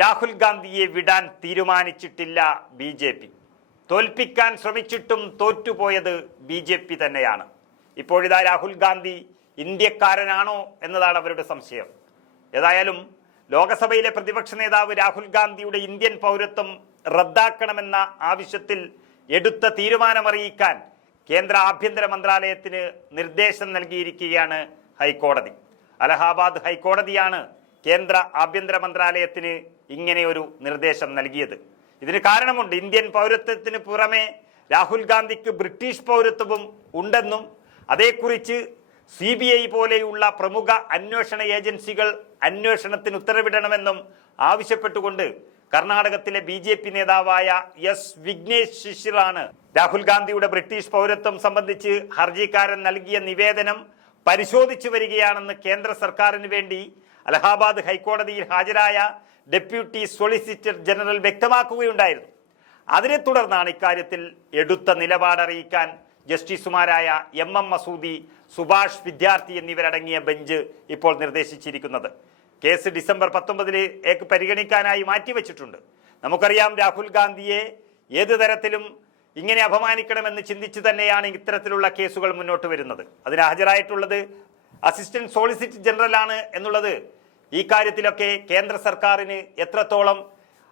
രാഹുൽ ഗാന്ധിയെ വിടാൻ തീരുമാനിച്ചിട്ടില്ല ബി.ജെ.പി. തോൽപ്പിക്കാൻ ശ്രമിച്ചിട്ടും തോറ്റുപോയത് ബി.ജെ.പി. തന്നെയാണ്. ഇപ്പോഴിതാ രാഹുൽ ഗാന്ധി ഇന്ത്യക്കാരനാണോ എന്നതാണ് അവരുടെ സംശയം. ഏതായാലും ലോകസഭയിലെ പ്രതിപക്ഷ നേതാവ് രാഹുൽ ഗാന്ധിയുടെ ഇന്ത്യൻ പൗരത്വം റദ്ദാക്കണമെന്ന ആവശ്യത്തിൽ എടുത്ത തീരുമാനമറിയിക്കാൻ കേന്ദ്ര ആഭ്യന്തര മന്ത്രാലയത്തിന് നിർദ്ദേശം നൽകിയിരിക്കുകയാണ് ഹൈക്കോടതി. അലഹാബാദ് ഹൈക്കോടതിയാണ് കേന്ദ്ര ആഭ്യന്തര മന്ത്രാലയത്തിന് ഇങ്ങനെ ഒരു നിർദ്ദേശം നൽകിയത്. ഇതിന് കാരണമുണ്ട്. ഇന്ത്യൻ പൗരത്വത്തിന് പുറമെ രാഹുൽ ഗാന്ധിക്ക് ബ്രിട്ടീഷ് പൗരത്വവും ഉണ്ടെന്നും അതേക്കുറിച്ച് CBI പോലെയുള്ള പ്രമുഖ അന്വേഷണ ഏജൻസികൾ അന്വേഷണത്തിന് ഉത്തരവിടണമെന്നും ആവശ്യപ്പെട്ടുകൊണ്ട് കർണാടകത്തിലെ ബി.ജെ.പി. നേതാവായ എസ് വിഘ്നേഷ് ശിശിറാണ് രാഹുൽ ഗാന്ധിയുടെ ബ്രിട്ടീഷ് പൗരത്വം സംബന്ധിച്ച് ഹർജിക്കാരൻ നൽകിയ നിവേദനം പരിശോധിച്ചു വരികയാണെന്ന് കേന്ദ്ര സർക്കാരിന് വേണ്ടി അലഹാബാദ് ഹൈക്കോടതിയിൽ ഹാജരായ ഡെപ്യൂട്ടി സോളിസിറ്റർ ജനറൽ വ്യക്തമാക്കുകയുണ്ടായിരുന്നു. അതിനെ തുടർന്നാണ് ഇക്കാര്യത്തിൽ എടുത്ത നിലപാടറിയിക്കാൻ ജസ്റ്റിസുമാരായ MM മസൂദി, സുഭാഷ് വിദ്യാർത്ഥി എന്നിവരടങ്ങിയ ബെഞ്ച് ഇപ്പോൾ നിർദ്ദേശിച്ചിരിക്കുന്നത്. Case December 19 പരിഗണിക്കാനായി മാറ്റിവെച്ചിട്ടുണ്ട്. നമുക്കറിയാം, രാഹുൽ ഗാന്ധിയെ ഏത് തരത്തിലും ഇങ്ങനെ അപമാനിക്കണമെന്ന് ചിന്തിച്ച് തന്നെയാണ് ഇത്തരത്തിലുള്ള കേസുകൾ മുന്നോട്ട് വരുന്നത്. അതിന് ഹാജരായിട്ടുള്ളത് അസിസ്റ്റന്റ് സോളിസിറ്റർ ജനറൽ ആണ് എന്നുള്ളത് ഈ കാര്യത്തിലൊക്കെ കേന്ദ്ര സർക്കാരിന് എത്രത്തോളം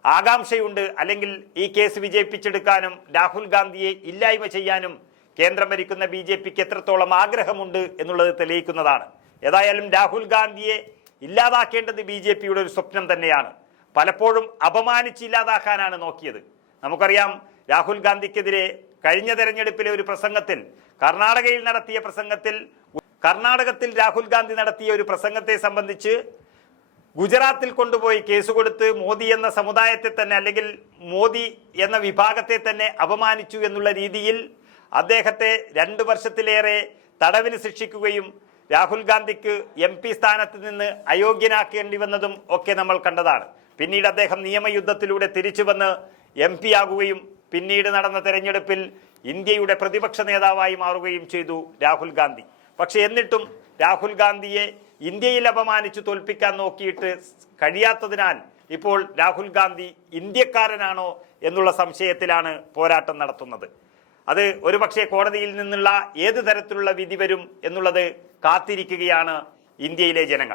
ആകാംക്ഷയുണ്ട്, അല്ലെങ്കിൽ ഈ കേസ് വിജയിപ്പിച്ചെടുക്കാനും രാഹുൽ ഗാന്ധിയെ ഇല്ലായ്മ ചെയ്യാനും കേന്ദ്രം ഭരിക്കുന്ന ബി.ജെ.പിക്ക് എത്രത്തോളം ആഗ്രഹമുണ്ട് എന്നുള്ളത് തെളിയിക്കുന്നതാണ്. ഏതായാലും രാഹുൽ ഗാന്ധിയെ ഇല്ലാതാക്കേണ്ടത് ബി.ജെ.പിയുടെ ഒരു സ്വപ്നം തന്നെയാണ്. പലപ്പോഴും അപമാനിച്ചില്ലാതാക്കാനാണ് നോക്കിയത്. നമുക്കറിയാം, രാഹുൽ ഗാന്ധിക്കെതിരെ കഴിഞ്ഞ തെരഞ്ഞെടുപ്പിലെ ഒരു പ്രസംഗത്തിൽ കർണാടകത്തിൽ രാഹുൽ ഗാന്ധി നടത്തിയ ഒരു പ്രസംഗത്തെ സംബന്ധിച്ച് ഗുജറാത്തിൽ കൊണ്ടുപോയി കേസ് കൊടുത്ത് മോദി എന്ന സമുദായത്തെ തന്നെ, അല്ലെങ്കിൽ മോദി എന്ന വിഭാഗത്തെ തന്നെ അപമാനിച്ചു എന്നുള്ള രീതിയിൽ അദ്ദേഹത്തെ 2 വർഷത്തിലേറെ തടവിന് ശിക്ഷിക്കുകയും രാഹുൽ ഗാന്ധിക്ക് MP സ്ഥാനത്ത് നിന്ന് അയോഗ്യനാക്കേണ്ടി വന്നതും ഒക്കെ നമ്മൾ കണ്ടതാണ്. പിന്നീട് അദ്ദേഹം നിയമയുദ്ധത്തിലൂടെ തിരിച്ചു വന്ന് MP ആകുകയും പിന്നീട് നടന്ന തെരഞ്ഞെടുപ്പിൽ ഇന്ത്യയുടെ പ്രതിപക്ഷ നേതാവായി മാറുകയും ചെയ്തു രാഹുൽ ഗാന്ധി. പക്ഷെ എന്നിട്ടും രാഹുൽ ഗാന്ധിയെ ഇന്ത്യയിൽ അപമാനിച്ചു തോൽപ്പിക്കാൻ നോക്കിയിട്ട് കഴിയാത്തതിനാൽ ഇപ്പോൾ രാഹുൽ ഗാന്ധി ഇന്ത്യക്കാരനാണോ എന്നുള്ള സംശയത്തിലാണ് പോരാട്ടം നടത്തുന്നത്. അത് ഒരുപക്ഷെ കോടതിയിൽ നിന്നുള്ള ഏത് തരത്തിലുള്ള വിധി വരും എന്നുള്ളത് കാത്തിരിക്കുകയാണ് ഇന്ത്യയിലെ ജനങ്ങൾ.